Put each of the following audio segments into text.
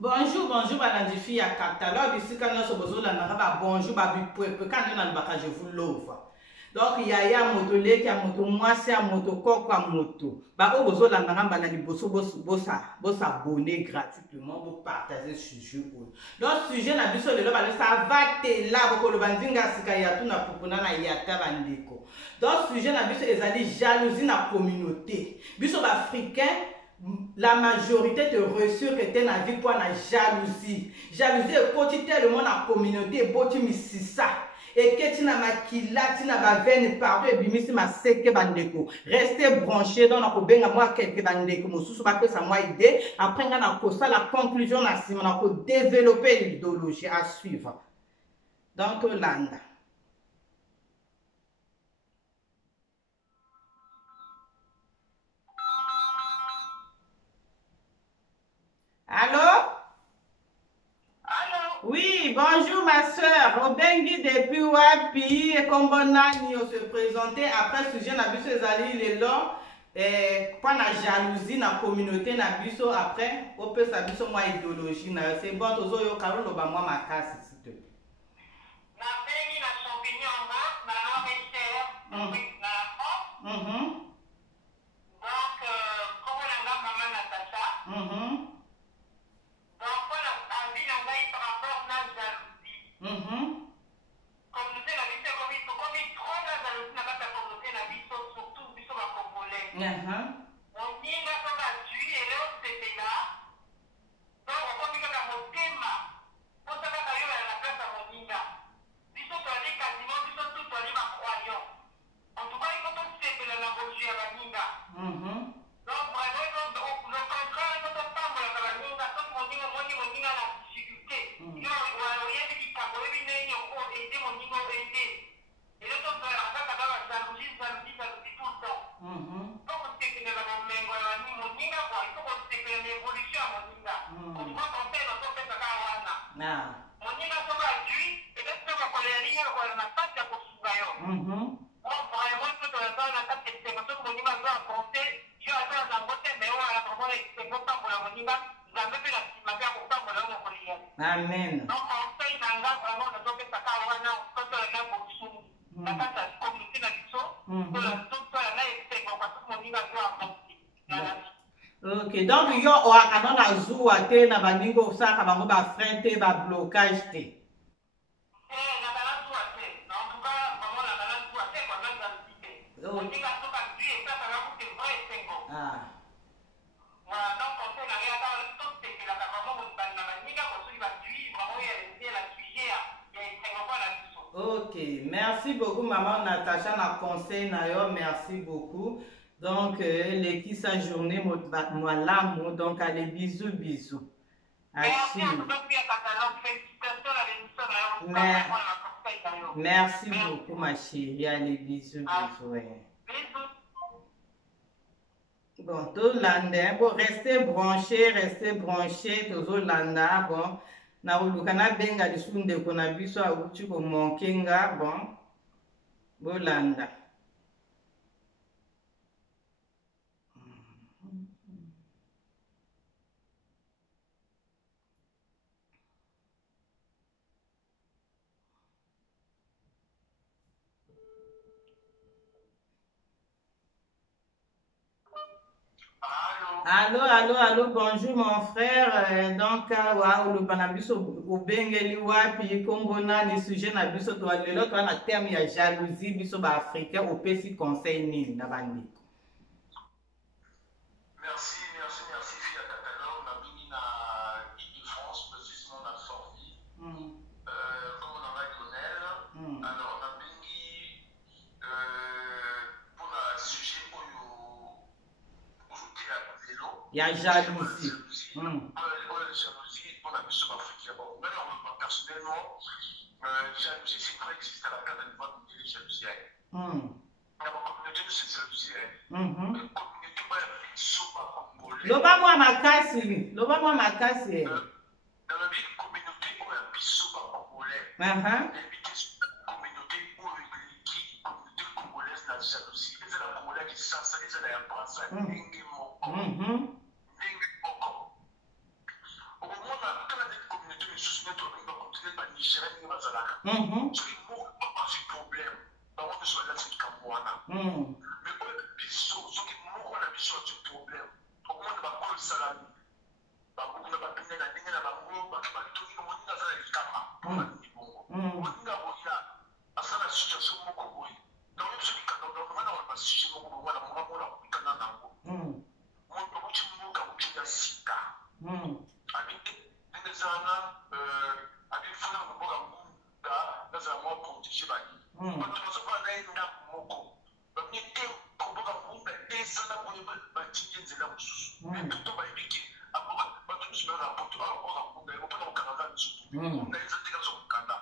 Bonjour, bonjour, madame fille à catalogue. Ici, quand nous sommes là, bonjour, quand je vous l'offre. Donc, il y a moto leki, a moto mwasi, a moto koko, a moto. Bah, au besoin la nana, bah, bossa abonner gratuitement pour partager ce sujet. Donc, sujet n'a vu sur le lobe, ça va te là, beaucoup le bandinga sika ya tout na pupuna na yata bandeko. Donc, sujet n'a vu sur les alliés jalousie na communauté. Biso africain. La majorité te reçoit que tu as vie pour la jalousie. Jalousie est côté tellement la communauté, boti misisa. Et que tu n'as makila, tu n'as pas veine partout et bimisi ma seke bandeko. Restez branchés dans la kobenga moi quelques bandeko. Mosusu ba que ça moi idée. Après on a ça la conclusion na si on a développer l'idéologie à suivre. Donc Hollande. Allô? Oui, bonjour ma soeur. Obengi depuis Wapi et Kombonani on se présentait après sujet na biso ezali lelo pour la jalousie na communauté na biso après on peut sa biso moi idéologie na c'est bon tozo yo karolo ba moi makasi s'il te plaît. Na bengi na champignon na nourriture na la France. Donc comment on a maman Natacha. Donc on a envie d'engager par rapport à la jalousie. Communauté la vie comme trop la jalousie n'a pas ta communauté la vie surtout biso ba congolais. On dit là quand la tué et là c'était là. Donc on dit que la motema on sait pas d'ailleurs la place à moninga. Biso to ali quasiment biso tout to ali ba croyant. En tout cas il faut que c'est la religion à baninga. Donc vraiment le contraire de notre femme la baninga tout moninga la difficulté. Il y a des qui sont venus au aider moninga aider. Et là tout la jalousie tout le temps. Donc c'est que la mengo la moninga quoi il faut que c'est que l'évolution à moninga. On doit compter dans tout ça wana. Moninga so ba dui et là ça va coller ligne kwa na pata ya kufunga yo. Bon vraiment tout le temps na tête c'est que tout moninga doit compter yo ata na ngote mais on a vraiment c'est bon pour la moninga na mbele la sima ya kupamba na moninga. Amen. Donc on fait une langue vraiment na dope ça ka wana tout le temps pour sous. Na pata communauté na biso. Pour la tout ça na c'est que tout moninga doit compter. Ok, donc yo o akana na zuwa te na baningo osaka bango ba frein te ba blocage te. Na bala zuwa te. En tout cas, vraiment na bala zuwa te kwa na jalousie. Moninga to ka dui et ça va vous c'est vrai c'est bon. Voilà, donc on fait la réaction tout c'est que la vraiment vous na baninga ko so va dui vraiment il y a la tuer il y a une très bonne action. Ok, merci beaucoup maman Natacha na conseil na yo, merci beaucoup. Donc, l'équipe sa journée, moi l'amour, donc allez, bisous, bisous. Merci Merci beaucoup, ma chérie. Allez, bisous, bisous. Bon, tout l'année, bon, restez branchés, tout l'année, bon. Na ulukana benga disunde kuna biso a uchi ko monkenga, bon. Bolanda. Allô, bonjour mon frère. Donc, le panabiso au bengeli wapi Congo na ni sujet na biso to lelo to na terme ya jalousie biso ba africain au pesi conseil nini na bandi. Merci Fia Catalogue, na bini na Île-de-France, précisément na Forti. Comme on en a Lionel, alors na bini pour le sujet pour Il y a jalousie. Jalousie, pour la mission africaine. Bon, moi, personnellement, jalousie, c'est vrai que c'est à la carte de niveau de jalousie. La communauté de cette jalousie, la communauté de sopa congolais. Loba moi makasi. Dans la vie, communauté où la sopa congolais. La communauté où la communauté congolaise, la jalousie. C'est la congolaise qui sent ça, c'est la pensée. Au moment misusu ne to ba continue ba Nigeria ni ba zalaka so il mo pas ce problème ba mo so la c'est comme wana mais ko biso so ki mo ko na biso ce problème to mo ba ko salami ba ko na ba dinga na ba mo ba ki ba to ni mo ni za le kama ba ni bongo mo nga bo ya asala situation mo ko boy donc même celui qui dans wana ba sujet mo ko wana mo na kana na ngo mo ko ci mo ka mo ci ya sika zana avec fana mboga munda naza mo protéger bani bato bazoba na enda moko bamite mboga munda esala boye batinye nzela mosusu tout ba ibiki akoba bato bisuna na poto mboga munda yo pona okanga nsutu munda eza tika zo kanda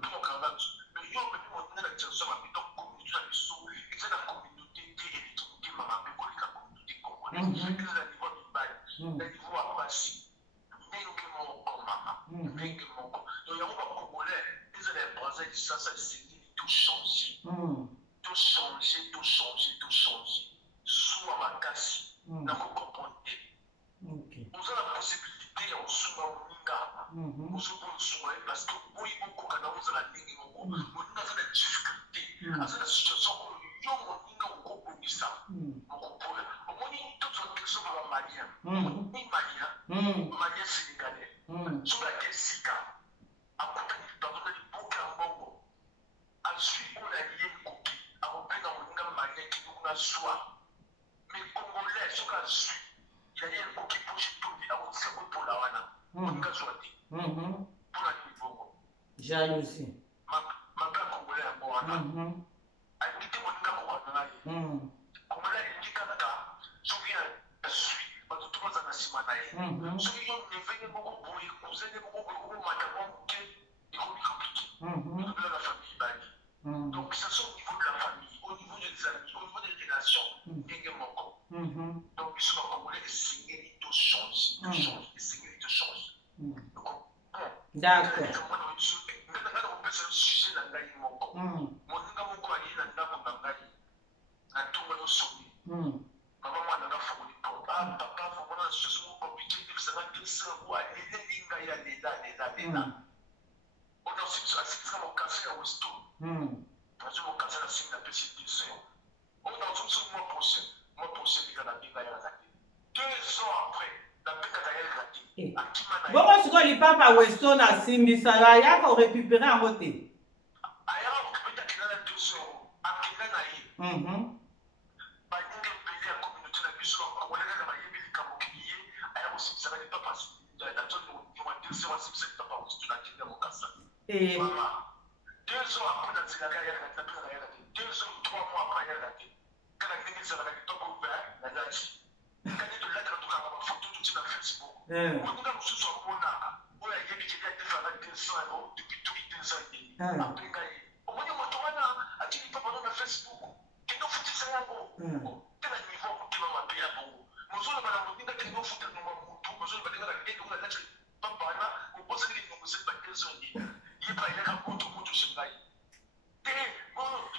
pona okanga nsutu mais yo bani mo tena la tierce ma bito communauté na biso eza na communauté te et tout qui mama pe ko ka communauté congolaise eza na niveau mibali na niveau apasi ndenge moko donc yango bacongolais eza na braza lisasa esengeli tochanger suma makasi na kokomprendre te oza na possibilité ya kosunga moninga ozobona osunga ye parce que oyi mokoka na ozala ndenge moko moninga aza na difficulté aza na situation oyo yo moninga okobongisa mokopola omoni tozwa question ba bamalien omoni malien sénégalais soki ake sika akutani bazona liboke ya mbongo azwi oyo alie ekoki akobenga moninga malien kindukuna zwa mais congolais soki azwi yaye ekoki poche tobi akotika kopola wana moninga zwa te mpona libongo jalousie mabe ya congolais yango wana alingi te moninga kokwana na ye congolais alingi kaka soki azwi bato to baza na nsima na ye soki yo nevene moko boye kuzene moko boye okomata mwa moke ekomi compliqué ekobela na famille bani donc ça c'est au niveau de la famille au niveau des amis au niveau des relations ndenge moko donc biso bacongolais esengeli tochange esengeli tochange d'accord nga kopesa sujet na ngai moko moninga moko aye na ndako na ngai na ntongo nosomi mama mwana nga fongoli porte papa fongona na situation moko compliqué ndebisanga tesango aleleli ngai alela ona asikisaka mokase ya weston nazwi mokase na simi napesi tesan ona ozomisa mwa procès lika na benga yalaka te 2 ans après nabengaka yalaka te akima na bongo sikoyo lipapa weston asimbisa ayaka orécupere yango te ayaka orécupere te akenda na 2 ans akenda na ye baninga ebele ya communauté na biso bakongolais kaka bayebi likambo kini ye aya kosimbisaka lipapa natoniwa 2 ans asimbisa lipapa weston akenda mokasa mama 2 ans après nazelaka yalaka te napengaka yalaka te 2 ans 3 mois après yalaka te kaka ndenge ezalaka kitoko nalati kani tolakaka tokanga bafoto toti na facebook moninga mosusu amonaka oyo ayebikeli atefaka 2 ans depuis 2 ans edeni apenga ye omoni moto wana atili papa no na facebook kende ofutisa yango te na niveau motema mabe ya bongo mozoloba na moninga kende ofuta nonga motu mozoloba ndengaka kende oyo alati papa wana obosaki linongo seli ba 2 ans edeni ye pa ayaka moto sengai te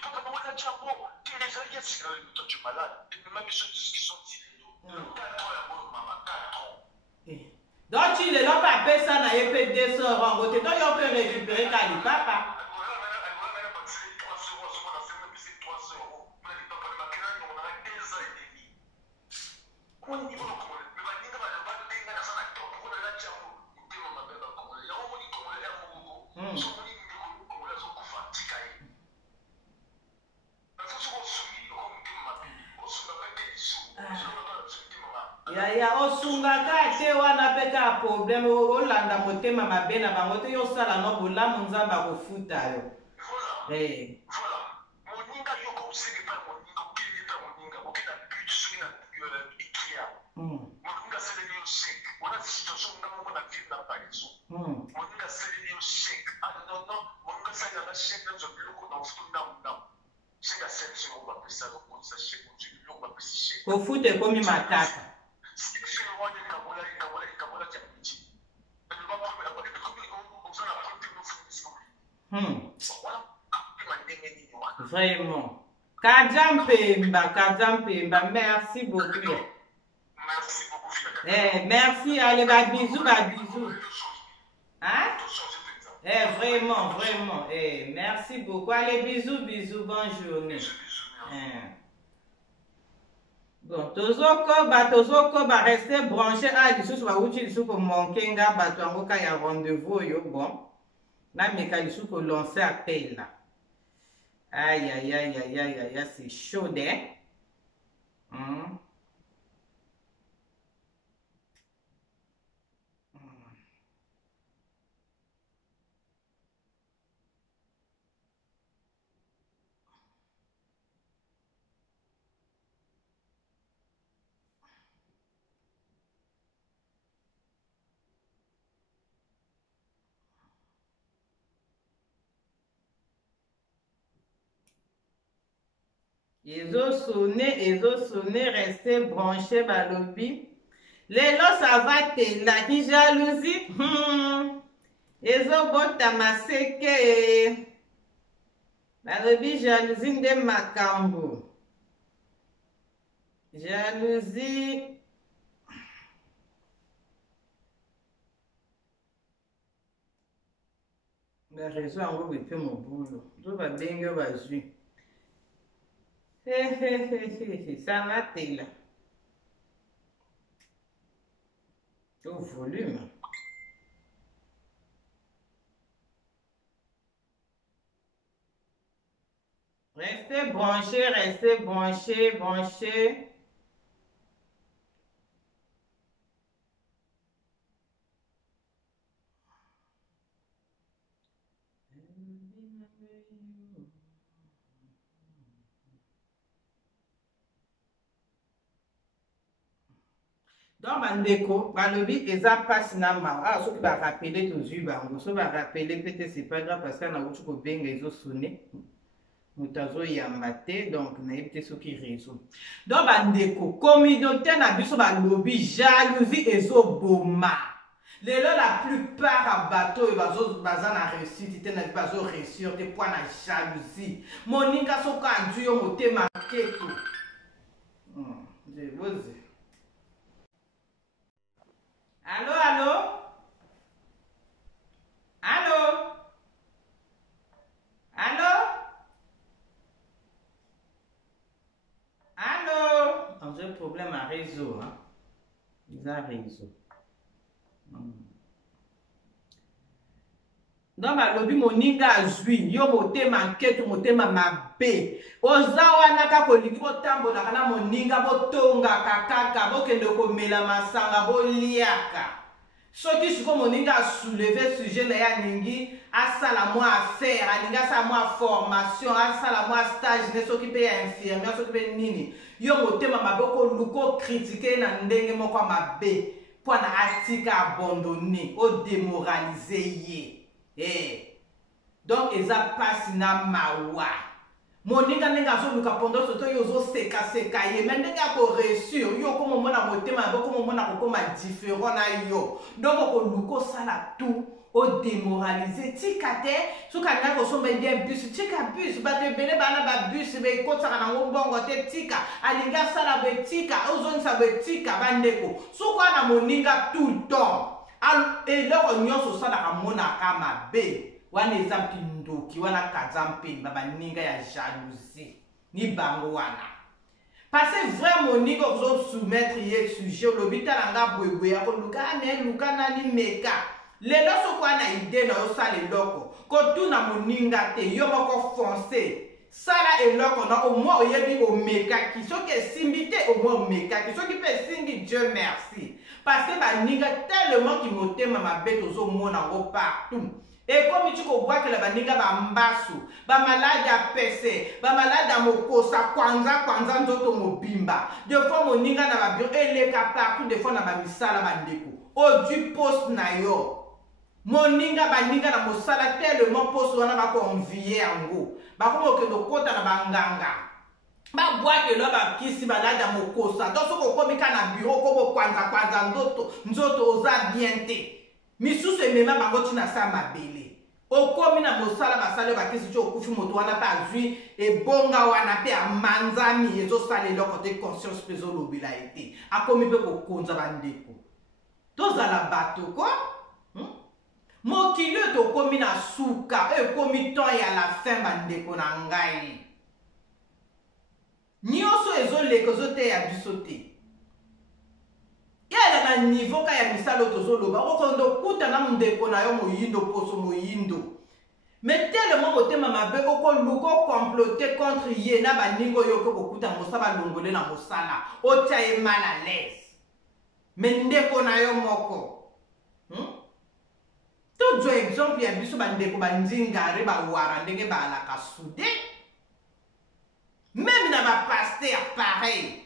papa no wana jango te ezalaki esika toi tu malade emema biso discussion tilelo 4 ans yango mama 4 ans donc tu lelo bapesa na ye mpe 200 rango te donc yo mpe récupere ka lipapa yaya osungaka te wana mpe kaka problème olanda motema mabe na bango te yosala no bolamu nzambe akofuta yo moninga yo kosenge mpa moninga okeli mpa moninga okenda but soki na ikea moninga asaleli yo shek wana situation nga moko na ville na pariso moninga asaleli yo shek non moninga asalelanga shek nazwa biloko na ofutu ndambu shek asali soki bapesa lokonisa shek ozwi biloko bapesi shek kofuta ekomi matata Vraiment. Kadja Mpemba, merci beaucoup. Merci beaucoup. Merci, allez, bisous. Hein? Eh, vraiment, vraiment. Eh, merci beaucoup. Allez, bisous, bisous, bonne journée. Bon, tozokoba, restez branché. Ah, lisusu bauti lisusu manqué nga bato yango ka ya rendez-vous yo. Bon, na meka lisusu lancer appel là. Aïe, aïe, aïe, aïe, aïe, aïe, c'est chaud, hein? Sonné, restez branché, balobi. Lelo, ça va te la qui jalousie. Bota maseke. Balobi, jalousie de makambo. Jalousie. La raison en gros, il fait mon boulot. Tout va bien, il va jouer. Ça va te là. Au volume. Restez branchés. Donc, bandeko, balobi, eza passe na ma. Ah, ceux qui va rappeler tous les bango, ceux qui va rappeler, peut-être c'est pas grave parce qu'on a eu tout bien les autres sonné. Mutazo yambate, donc na yebite ceux qui réseau. Donc, bandeko, communauté na biso balobi, jalousie ezo boma. Lelo la plupart à bateau et bazan a réussite, ils n'ont pas réussir des points de jalousie. Monica soka dû au moté marqué tout. Je vous dis. Allô? J'ai un problème à réseau, hein. Ils ont réseau. Donc, balobi moninga azwi yo motema nketu motema mabe ozawa naka kolingi botambola kana moninga botonga kakaka bokende komela masanga boliaka soki siko moninga soulever sujet na ya ningi asala mwa affaire alinga asala mwa formation asala mwa stage ne soki pe ya infirmière soki pe nini yo motema mabe koluko critiquer na ndenge moko mabe pona atika abandonné o démoraliser ye. Donc, ils ont passé na mawa. Moninga nenga zo luka pendant ce temps yozo seka ye mais nenga ko réussir yo comme mona motema comme mona ko koma différent na yo. Donc ko luko sala tout o démoraliser tikate soka nga ko somba bien bus tika bus ba te bele bana ba bus be ko tsaka na ngombongo te tika alinga sala be tika ozoni sa be tika bandeko sokwa na moninga tout le temps. Et là, on y a ce ça mona kama be. Wana exemple ndoki wana kazampe baba ninga ya jalousie. Ni bango wana. Parce que vraiment ninga vous soumettre ye sujet lobita langa bwebwe ya ko luka ne luka na ni meka. Lelo so kwa na idée na yo sala eloko. Ko tu na moninga te yo moko foncer. Sala eloko na au moins oyebi o meka ki so ke simbite au moins meka ki so ki pe simbi Dieu merci. Parce que ba ninga tellement qui motema mabe tozo mona go partout. Et comme tu vois que la baninga ba mbasu, ba malade à PC, ba malade à mokosa kwanza nzoto mobimba. De fois moninga na ba bio eleka partout de fois na ba misala bandeko. O du poste na yo. Moninga baninga na mosala tellement poste wana ba convier ango. Ba komo ke do kota na banganga. Ba boite lo ba kisi balada mokosa donc soko komika na bureau ko kwanza nzoto oza bien te misusu emema bango tina sa mabele okomi na mosala basale ba kisi cho okufi moto wana pa azwi ebonga wana pe amanzami ezosala eloko te conscience peso lobila ete akomi pe kokonza bandeko tozala bato ko mokili to komi na suka komi ton ya la fin bandeko na ngai nyonso ezoleka ozoteya biso te yala na niveau ka ya misala tozoloba okondo kuta na ndeko na yo moyindo poso moyindo mais tellement motema mabe okoluka comploter contre ye na baningo yo kokuta mosaba longole na mosala otia ye mal à l'aise mais ndeko na yo moko tout exemple ya biso bandeko bandingare bawara ndenge balaka soude même na ba pasteur pareil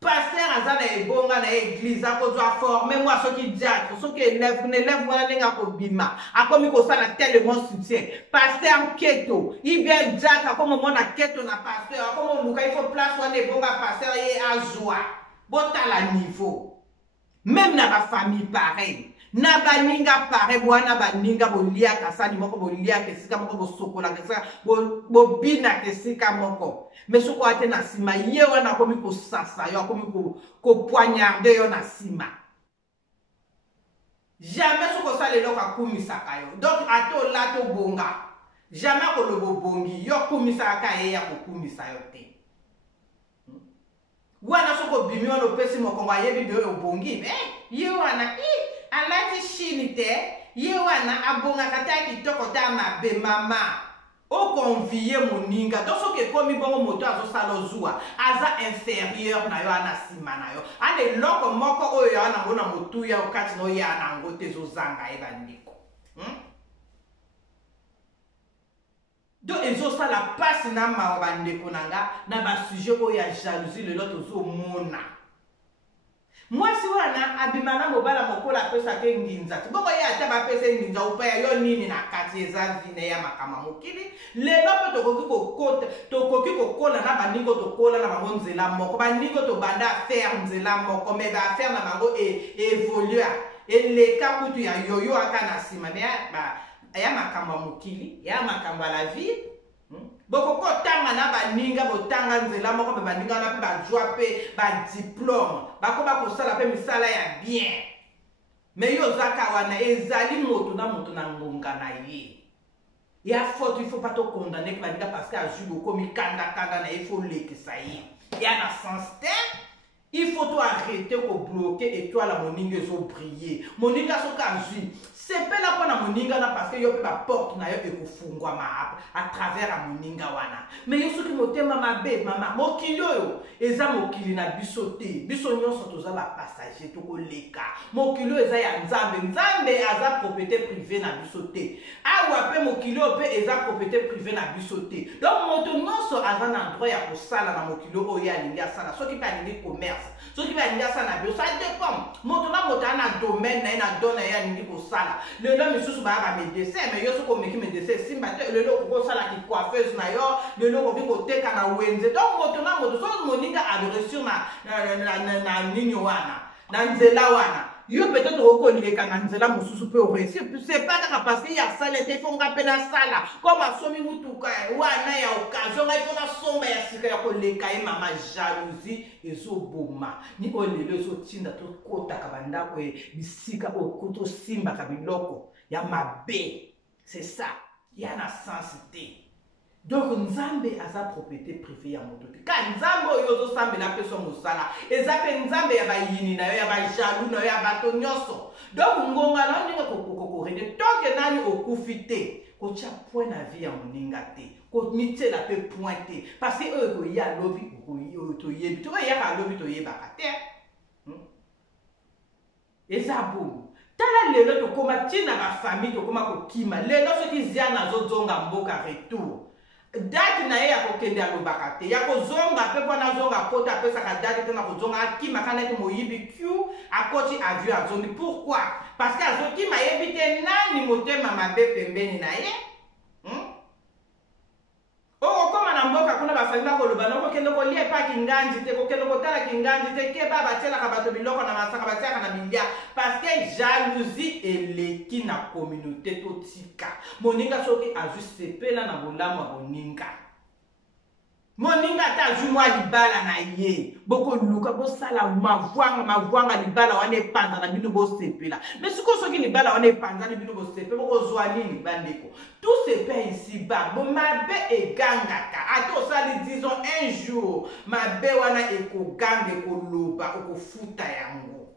pasteur aza na ebonga na église akozwa forme moi soki diacre soki élève wana ndenge akobima akomi kosala tellement soutien pasteur keto ibien diacre akomomona keto na pasteur akomoluka il faut place wana ebonga pasteur ye azwa botala niveau même na bafamille pareil na baninga pareil bwana baninga boliaka sani moko boliaka esika moko bosokolaka esika bobinaka esika moko mais soko ate na nsima ye wana akomi kosasa yo akomi kopoignarde yo na nsima jamais soko osala eloko akumisaka yo donc ate olata obonga jamais akoloba obongi yo akumisaka ka ye ya kokumisa yo te wana soko obimi wana opesi mokongo ayebi bi oyo obongi ye wana alati shini te ye wana abongaka ta kitoko ta mabe mama okonvie moninga donc soki ekomi bongo moto azosala ozwa aza inférieur na yo ana nsima na yo ana eloko moko oyo ya nango na motuya okati na oya nango te ezozanga ye bandeko donc ezosala mpasi na mawa bandeko na nga na basujet oyo ya jalousie lelo tozomona mwasi wana abima na mobala mokola apesaka nginza ti bongo ye ata bapesa nginza upaya yo nini na kati eza vine ya makama mokili lelo mpe tokoki kokola na baningo tokola na bango nzela moko baningo tobanda affaire nzela moko me baaffaire na bango évolue eleka kutu ya yoyo aka na nsima me ya makambo ya mokili ya makambo ya la vie bokokotanga na baninga botanga nzela moko mpe baninga wana mpe bajwa mpe badiplome bakoba kosala mpe misala ya bien me yo ozaka wana ezali moto na ngonga na ye ya faute il faut pas tokondane ke baninga parce que azwi bokomi kanda na ye faut lekisa ye ya na sens te il faut to arrêter kobloke étoile moninga ezobriller moninga soki azwi sepela mpona moninga na parce que yo mpe baporte na yo ekofungwama à travers ya moninga wana mais yo soki motema mabe mama mokili oyo eza mokili na biso te biso nyonso toza bapassager tokoleka mokili oyo eza ya nzambe aza propriété privée na biso te awa mpe mokili oyo mpe eza propriété privée na biso te donc moto nyonso aza na droit ya kosala na mokili oyo alingi asala soki mpe alingi commerce soki mpe alingi asala na bio ça dépend moto na moto ana domaine na ye na don na ye alingi kosala lelo misusu bayaka médecin mais yo soki omeki médecin esimba te lelo okoki osalaki coiffeuse na yo lelo okoki koteka na wenze donc moto na moto soki moninga areusir na nini wana na nzela wana yo peut-être okoleka na nzela mosusu mpe oreusir c'est pas kaka parce que ya sala te ifonga mpe nasala comme asomi mutuka wana ya occasion ngai mpo nasomba ya sika ya koleka ye mama jalousie ezoboma ni oyo lelo ezotinda tokotaka bandako bisika oyo tosimbaka biloko ya mabe c'est ça ya na sens te donc nzambe aza propriété privée ya moto te ka nzambe oyo ozosambela mpe so mosala eza mpe nzambe ya bayini na yo ya bajalou na yo ya bato nyonso donc ngonga na yo ndenge kokorede toke nani okufi te kotia point na vie ya moninga te komitiela mpe point te parce que oyo koya alobi toyebi to oyo eyaka alobi toyebaka te eza bongo tala lelo tokoma ntina bafamille tokoma kokima lelo soki zia nazozonga mboka retour date na ye ya kokende alobaka te ya kozonga mpe mpo nazonga koti apesaka date te na kozonga akima kana ete moyibi q akoti avion azongi pourquoi parce que azokima ayebi te nani motema mabe pembeni na ye okokoma na mboka kuna bafamille bakoloba nokokende kolia epa kinganji te kokende kotala kinganji te ke ba batielaka bato biloko na masaka batielaka na bilia parce que jalousie eleki na communauté totika moninga soki azwi sepela na bolamu ya moninga moninga ta jumwa libala na ye boko luka bo sala mavwanga libala wane panza na bino bo sepela mais siko soki libala wane panza na bino bo sepela boko zwa nini bandeko tout se fait ici bas bo mabe egangaka ato sali disons un jour mabe wana ekoganga ekoloba okofuta yango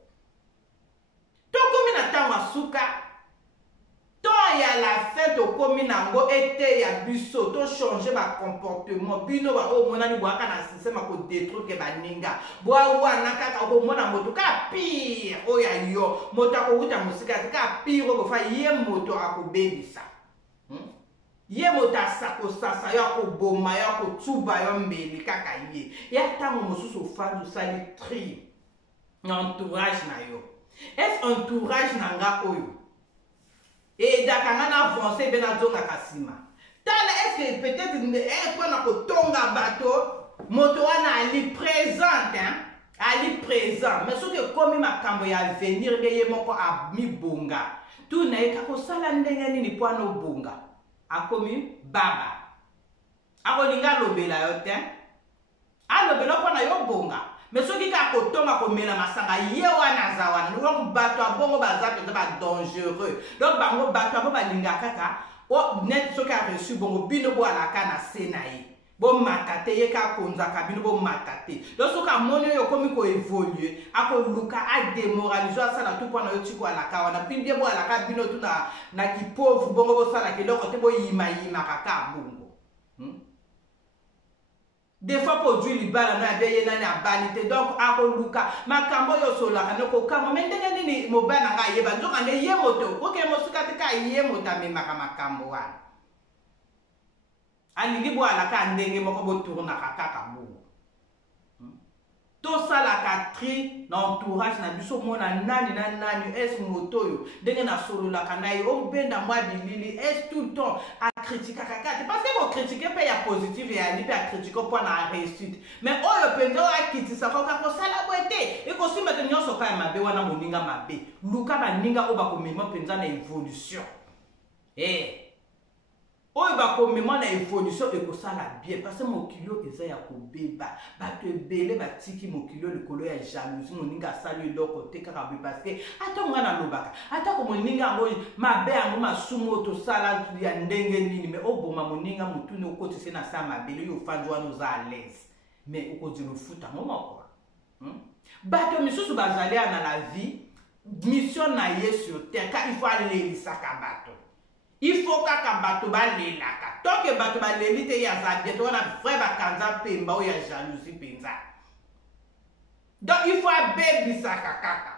tokomi na ntango asuka to ya la fête okomi nango ete ya biso to changer ba comportement bino ba o monani bwa kana système ko détruire ke baninga bwa wana kaka ko mona moto ka pire o ya yo moto ko uta musika ka pire ko fa ye moto akobebisa ye moto asako sasa yo ko boma yo ko tuba yo mbeli kaka ye ya tango mosusu fandu sali tri entourage na yo est entourage na nga oyo et dakanga na avancer bena zonga kasima tala est-ce que peut-être pour na kotonga bato moto wana ali présente ali présent mais ce que comme makambo ya venir beye moko a mi bonga tout na eka ko sala ndenge nini po na bonga akomi baba akolinga lobela yo te alobela po na yo bonga mais soki ka kotonga komela masanga ye wana za wana donc bato abongo baza penza ba dangereux donc bango bato abo balinga kaka o net soki a reçu bongo bino bo alaka na senaye bo matate ye ka konzaka bino bo matate donc soki amoni yo komi ko évoluer akoluka a démoraliser asala tout point na yo tiko alaka wana pindie bo alaka bino tout na ki pauvre bongo bo sala keloko te bo yima kaka bongo des fois pour Dieu libala na beye na na banité donc akoluka makambo yo sola na ko kama mendenge nini mobana nga yeba nzoka ne ye moto ko ke mosika te ka ye mota me makambo wana alingi bo ala ka ndenge moko bo tourna kaka bo to sala ka tri na entourage na biso mona nani na nani est moto yo ndenge na solo la kanai o benda mwa bilili est tout le temps à critiquer kaka parce que vous critiquez pas ya positif et ya lipe à critiquer pour na réussite mais oyo pendo a kitisa ko ka ko sala boete e ko simba te nyonso ka mabe wana moninga mabe luka ba ninga o ba ko mema penza na évolution oyo ba ko mema na évolution e ko sala bien parce que mokilo eza ya ko beba ba te belé ba tiki mokilo likolo ya jalousie moninga sali loko te kaka bi parce que ata ngana lobaka ata ko moninga ngo mabe yango masumo to sala ya ndenge nini mais oboma moninga mutune okotise na sa mabele yo fanjwa no za à l'aise mais okozilo futa ngoma quoi bato misusu bazali na la vie mission na ye sur terre ka il faut aller lisaka bato il faut kaka bato balelaka tant que bato baleli te ya za bien to na vrai bakanza pemba o ya jalousie penza donc il faut abebisaka kaka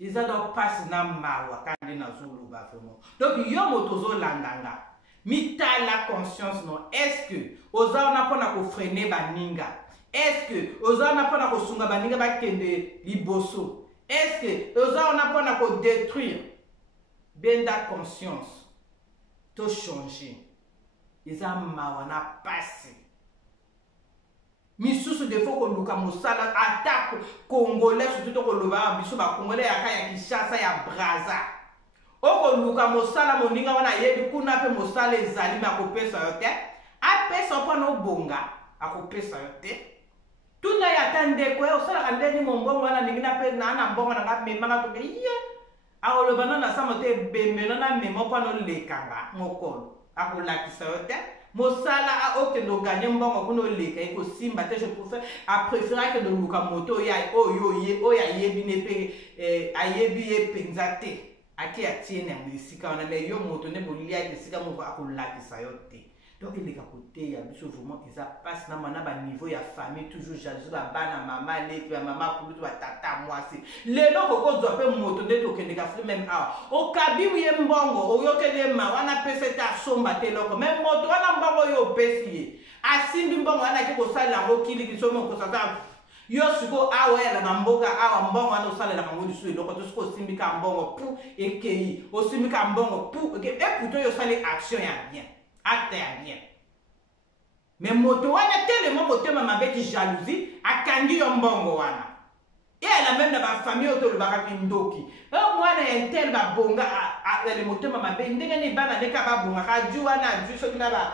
ils adorent passer na mawa kandi na zulu ba vraiment donc yo moto zo landanga mitala conscience non est-ce que oza na pona ko freiner baninga est-ce que oza na pona ko sunga baninga bakende liboso est-ce que oza na pona ko détruire benda conscience to changer eza mawa na passer misusu de faut ko luka mosala attaque congolais surtout ko loba biso ba congolais ya kaya Kinshasa ya Braza oko luka mosala moninga wana yebi kuna pe mosala ezali ma kopesa yo te apesa pa no bonga akopesa yo te tunda ya tande ko osala kandeni mombongo wana ningina pe na mbongo na ngapi mema to ye akoloba na sama te bemelo na memo pa no lekanga mokolo akolakisa yo te mosala a okendo gagner mbongo kuno leka eko simba te je préfère que de luka moto ya o ya yebi ne pe ayebi ye penza te aki atiene mwisika wana le yo moto ne bolia ke sika mo akolakisa yo te donc il est à côté ya biso vraiment ils a passe na mana ba niveau ya famille toujours jalousie ba bana mama le pe mama kulu ba tata mwasi lelo ko ko zo pe moto ne to kende ka fri même a o kabi wi mbongo o yo kele ma wana pese ta somba te loko même moto wana mbongo yo pesi asindi mbongo wana ke ko sala ngo kili ki somo ko sata yo siko awela na mboka awa mbongo wana osala na kango disu loko to siko simbika mbongo pu ekei o simbika mbongo pu e puto yo sala action ya bien acte ya bien mais moto wana tellement motema mabe ki jalousie akangi yo mbongo wana et elle a même dans ma famille autour de Barakindoki. Moi, un tel babonga le motema mabe ndenge ni bana ne kaba bonga ka juwa na ju so na ba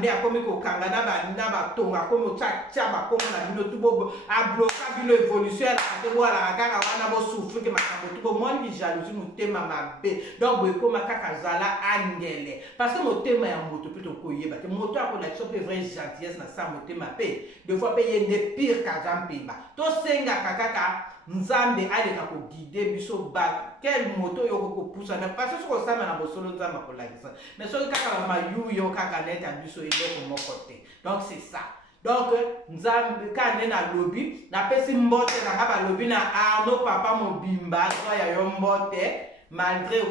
ne akomi ko kanga na ba tonga komo cha ba komo na bino tubo a bloquer bino évolution la te wala kaka wana bo souffrir ke makambo tubo moi ni jalousie motema mabe donc boy koma kaka zala angele parce que motema ya moto plutôt koyeba te moto akona so pe vrai gentillesse na sa motema pe deux fois payer ne pire ka jampeba to senga kaka Nzambe aleka ko guider biso ba quel moto yo ko poussa na parce que ko sama na bosolo nzamba ko lakisa mais so kaka ma yu yo kaka net a biso ile ko mokote donc c'est ça donc Nzambe ka na lobby na pesi mbote na ka ba lobby na Arno papa mobimba so ya yo mbote malgré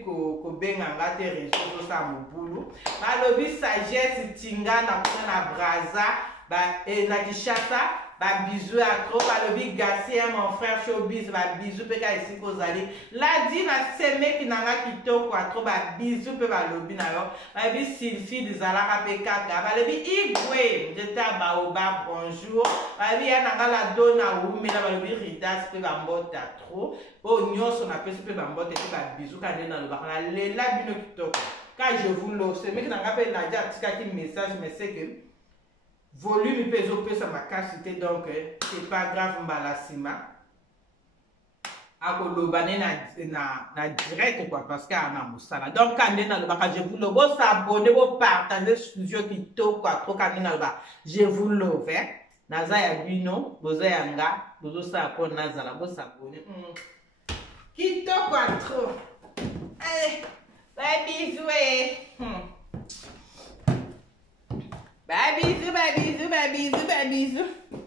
ko benga ngate réseau ça mobulu ba lobby sagesse tingana na braza ba et na Kishasa. Ba bisou à trop, ba lobi Garcia, mon frère Showbiz, ba bisou pe ka ici kozali. La di na seme ki nanga kitoko à trop, ba bisou pe ba lobi na yo. Ba lobi Sylvie de Zalaka pe kaka. Ba lobi Igwe, j'étais à Baoba, bonjour. Ba lobi ya nanga la dona ou, mais la ba lobi Ridas pe ba mbote à trop. Bo nyonso na pe pe ba mbote pe ba bisou ka nena lo ba. La lela bino kitoko. Quand je vous l'offre, seme ki nanga pe na dia tika ki message, mais c'est que volume peso pesa makasite donc c'est pas grave mbalasima akolobane na direct quoi parce que ana musala donc quand na lobaka je vous love bo s'abonner bo partager studio kitoko quoi trop quand na loba je vous love naza ya bino bozo yanga bozo sa ko nazala bo s'abonner kitoko quoi trop eh bye bisous Bye bisous, bye bisous, bye bisous, bye bisous.